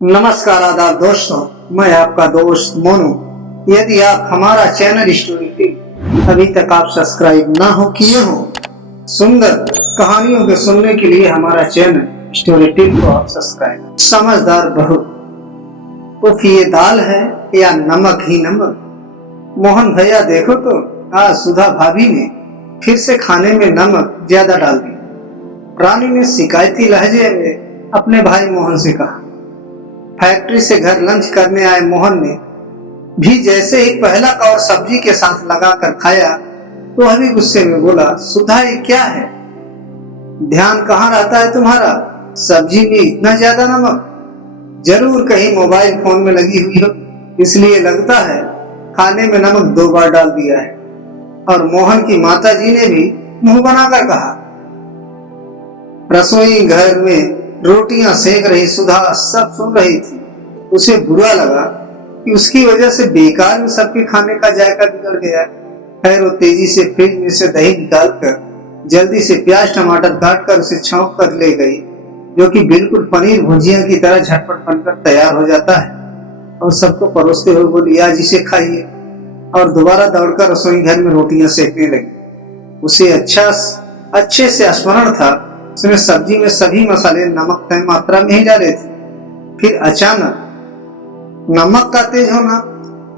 नमस्कार आदाब दोस्तों, मैं आपका दोस्त मोनू। यदि आप हमारा चैनल स्टोरी टिप अभी तक आप सब्सक्राइब ना हो किए हो, सुंदर कहानियों के सुनने के लिए हमारा चैनल स्टोरी टिप को आप सब्सक्राइब। समझदार बहू, उफ ये दाल है या नमक ही नमक। मोहन भैया देखो तो, आज सुधा भाभी ने फिर से खाने में नमक ज्यादा डाल दिया। रानी ने शिकायती लहजे में अपने भाई मोहन से कहा। फैक्ट्री से घर लंच करने आए मोहन ने भी जैसे ही पहला कौर सब्जी के साथ लगाकर खाया तो वह भी गुस्से में बोला, सुधा ये क्या है? ध्यान कहाँ रहता है तुम्हारा? सब्जी में इतना ज्यादा नमक? जरूर कहीं मोबाइल फोन में लगी हुई हो, इसलिए लगता है खाने में नमक 2 बार डाल दिया है। और मोहन की माता जी ने भी मुंह बनाकर कहा। रसोई घर में रोटियां सेक रही सुधा सब सुन रही थी। उसे बुरा लगा कि उसकी वजह से बेकार में सबके खाने का जायका बिगड़ गया। खैर वो तेजी से फ्रिज में से दही निकालकर जल्दी से प्याज टमाटर काटकर उसे छौंक कर ले गई, जो कि बिल्कुल पनीर भुजिया की तरह झटपट बनकर तैयार हो जाता है। और सबको परोसते हुए बोली, आज इसे खाइए। और दोबारा दौड़कर रसोई घर में रोटियां सेकने लगी। उसे अच्छे से स्मरण था, उसने सब्जी में सभी मसाले नमक तय मात्रा में ही डाले थे। फिर अचानक नमक का तेज होना,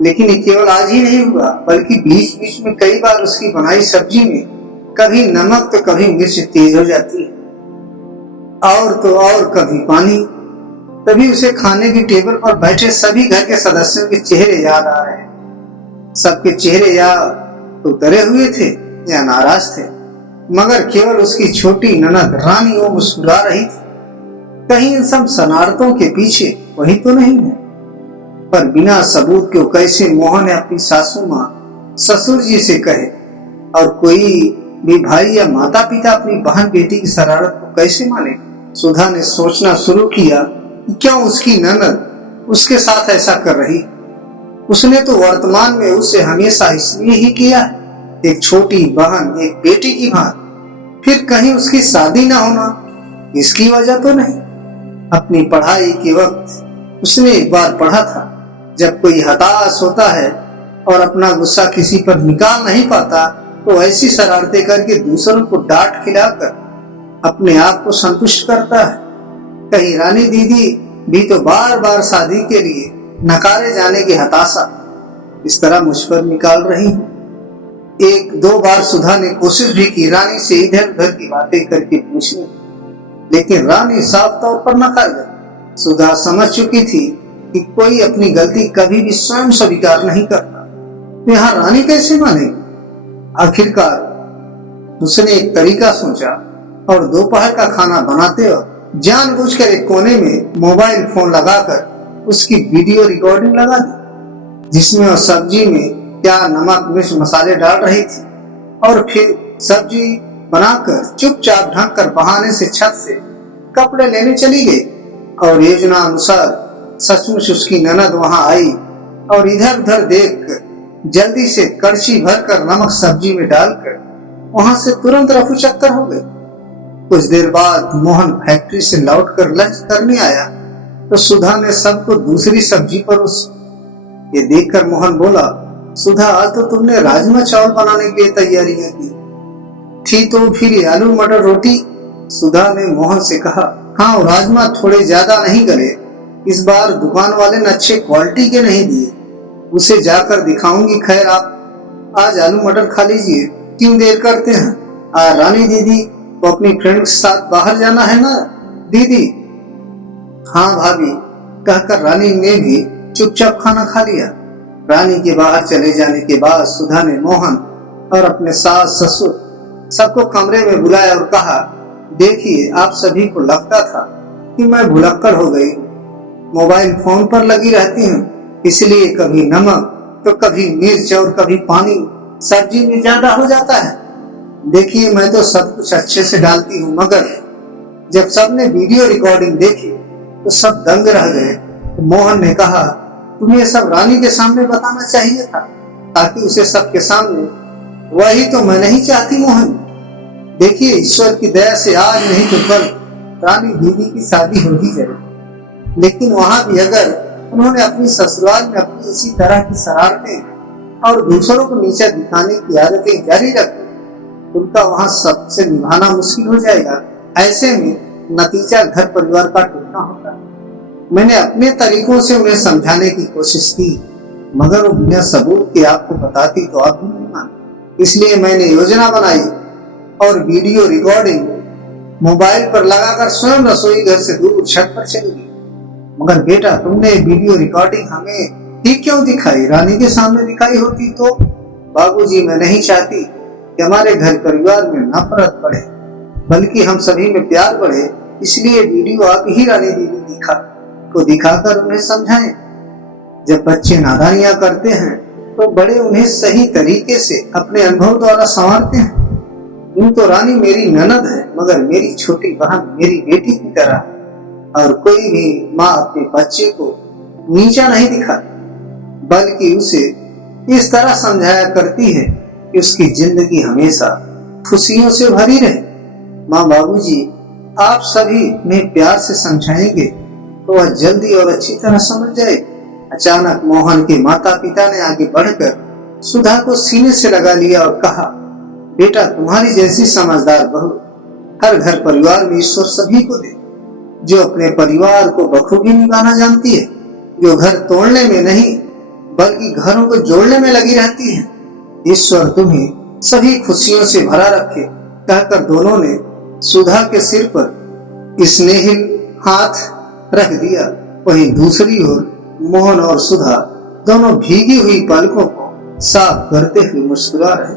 लेकिन ये केवल आज ही नहीं हुआ, बल्कि बीच बीच में कई बार उसकी बनाई सब्जी में कभी नमक तो कभी मिर्च तेज हो जाती है, और तो और कभी पानी। तभी उसे खाने की टेबल पर बैठे सभी घर के सदस्यों के चेहरे याद आ रहे हैं। सबके चेहरे या तो डरे हुए थे या नाराज थे, मगर केवल उसकी छोटी ननद रानी वो मुस्कुरा रही थी। कहीं इन सब शरारतों के पीछे वही तो नहीं है? पर बिना सबूत के कैसे मोहन ने अपनी सासू माँ ससुर जी से कहे, और कोई भी भाई या माता पिता अपनी बहन बेटी की शरारत को कैसे माने? सुधा ने सोचना शुरू किया कि क्यों उसकी ननद उसके साथ ऐसा कर रही। उसने तो वर्तमान में उसे हमेशा इसलिए ही किया, एक छोटी बहन एक बेटी की भांति। फिर कहीं उसकी शादी ना होना इसकी वजह तो नहीं? अपनी पढ़ाई के वक्त उसने एक बार पढ़ा था, जब कोई हताश होता है और अपना गुस्सा किसी पर निकाल नहीं पाता तो ऐसी शरारतें करके दूसरों को डांट खिलाकर अपने आप को संतुष्ट करता है। कहीं रानी दीदी भी तो बार बार शादी के लिए नकारे जाने की हताशा इस तरह मुझ पर निकाल रही है। 1-2 बार सुधा ने कोशिश भी की रानी से इधर उधर की बातें करके पूछने, लेकिन रानी साफ तौर पर नकार गई। सुधा समझ चुकी थी कि कोई अपनी गलती कभी भी स्वयं स्वीकार नहीं करता, तो यहाँ रानी कैसे मानेगी? आखिरकार उसने एक तरीका सोचा और दोपहर का खाना बनाते वक्त जानबूझकर एक कोने में मोबाइल फोन लगाकर उसकी वीडियो रिकॉर्डिंग लगा दी, जिसमें वह सब्जी में क्या नमक मिर्च मसाले डाल रही थी। और फिर सब्जी बनाकर चुपचाप ढक कर बहाने से छत से कपड़े लेने चली गई। और योजना अनुसार सचमुच उसकी ननद वहां आई और इधर उधर देख जल्दी से कड़छी भरकर नमक सब्जी में डालकर वहां से तुरंत रफू चक्कर हो गई। कुछ देर बाद मोहन फैक्ट्री से लौटकर लंच करने आया तो सुधा ने सबको दूसरी सब्जी परोसी। ये देखकर मोहन बोला, सुधा आज तो तुमने राजमा चावल बनाने के लिए तैयारियां की थी, तो फिर ये आलू मटर रोटी? सुधा ने मोहन से कहा, हाँ राजमा थोड़े ज्यादा नहीं गले, इस बार दुकान वाले ने अच्छे क्वालिटी के नहीं दिए, उसे जाकर दिखाऊंगी। खैर आप आज आलू मटर खा लीजिए, क्यों देर करते हैं? रानी दीदी को अपनी फ्रेंड के साथ बाहर जाना है ना दीदी? हाँ भाभी, कहकर रानी ने भी चुपचाप खाना खा लिया। रानी के बाहर चले जाने के बाद सुधा ने मोहन और अपने सास ससुर सबको कमरे में बुलाया और कहा, देखिए आप सभी को लगता था कि मैं भुलक्कड़ हो गई, मोबाइल फोन पर लगी रहती हूँ, इसलिए कभी नमक तो कभी मिर्च और कभी पानी सब्जी में ज्यादा हो जाता है। देखिए मैं तो सब कुछ अच्छे से डालती हूँ, मगर जब सबने वीडियो रिकॉर्डिंग देखी तो सब दंग रह गए। तो मोहन ने कहा, तुम्हें सब रानी के सामने बताना चाहिए था, ताकि उसे सबके सामने। वही तो मैं नहीं चाहती मोहन। देखिए ईश्वर की दया से आज नहीं तो कल रानी दीदी की शादी हो ही जाएगी। लेकिन वहां भी अगर उन्होंने अपनी ससुराल में अपनी इसी तरह की शरारतें और दूसरों को नीचा दिखाने की आदतें जारी रखी, उनका वहां सबसे निभाना मुश्किल हो जाएगा। ऐसे में नतीजा घर परिवार का टूटना होगा। मैंने अपने तरीकों से उन्हें समझाने की कोशिश की, मगर वो बिना सबूत के आपको बताती तो आप भी नहीं मानते। इसलिए मैंने योजना बनाई और वीडियो रिकॉर्डिंग मोबाइल पर लगाकर स्वयं रसोई घर से दूर छत पर चली गई। मगर बेटा, तुमने वीडियो रिकॉर्डिंग हमें ठीक क्यों दिखाई? रानी के सामने दिखाई होती तो? बाबूजी, मैं नहीं चाहती कि हमारे घर परिवार में नफरत बढ़े, बल्कि हम सभी में प्यार बढ़े। इसलिए वीडियो आप ही रानी दीदी को दिखाकर उन्हें समझाएं। जब बच्चे नादानियां करते हैं तो बड़े उन्हें सही तरीके से अपने अनुभव द्वारा संवारते हैं। यूं तो रानी मेरी ननद है, मगर मेरी छोटी बहन मेरी बेटी की तरह है, और कोई भी माँ अपने बच्चे को नीचा नहीं दिखाती, बल्कि उसे इस तरह समझाया करती है कि उसकी जिंदगी हमेशा खुशियों से भरी रहे। माँ, बाबूजी, आप सभी में प्यार से समझाएंगे तो वह जल्दी और अच्छी तरह समझ जाएगी। अचानक मोहन के माता पिता ने आगे बढ़कर सुधा को सीने से लगा लिया और कहा, बेटा, तुम्हारी जैसी समझदार बहू हर घर परिवार में ईश्वर सभी को दे, जो अपने परिवार को बखूबी निभाना जानती है, जो घर तोड़ने में नहीं बल्कि घरों को जोड़ने में लगी रहती है। ईश्वर तुम्हें सभी खुशियों से भरा रखे, कहकर दोनों ने सुधा के सिर पर स्नेहिल हाथ रख दिया। वहीं दूसरी ओर मोहन और सुधा दोनों भीगी हुई पलकों को साफ करते हुए मुस्कुरा रहे।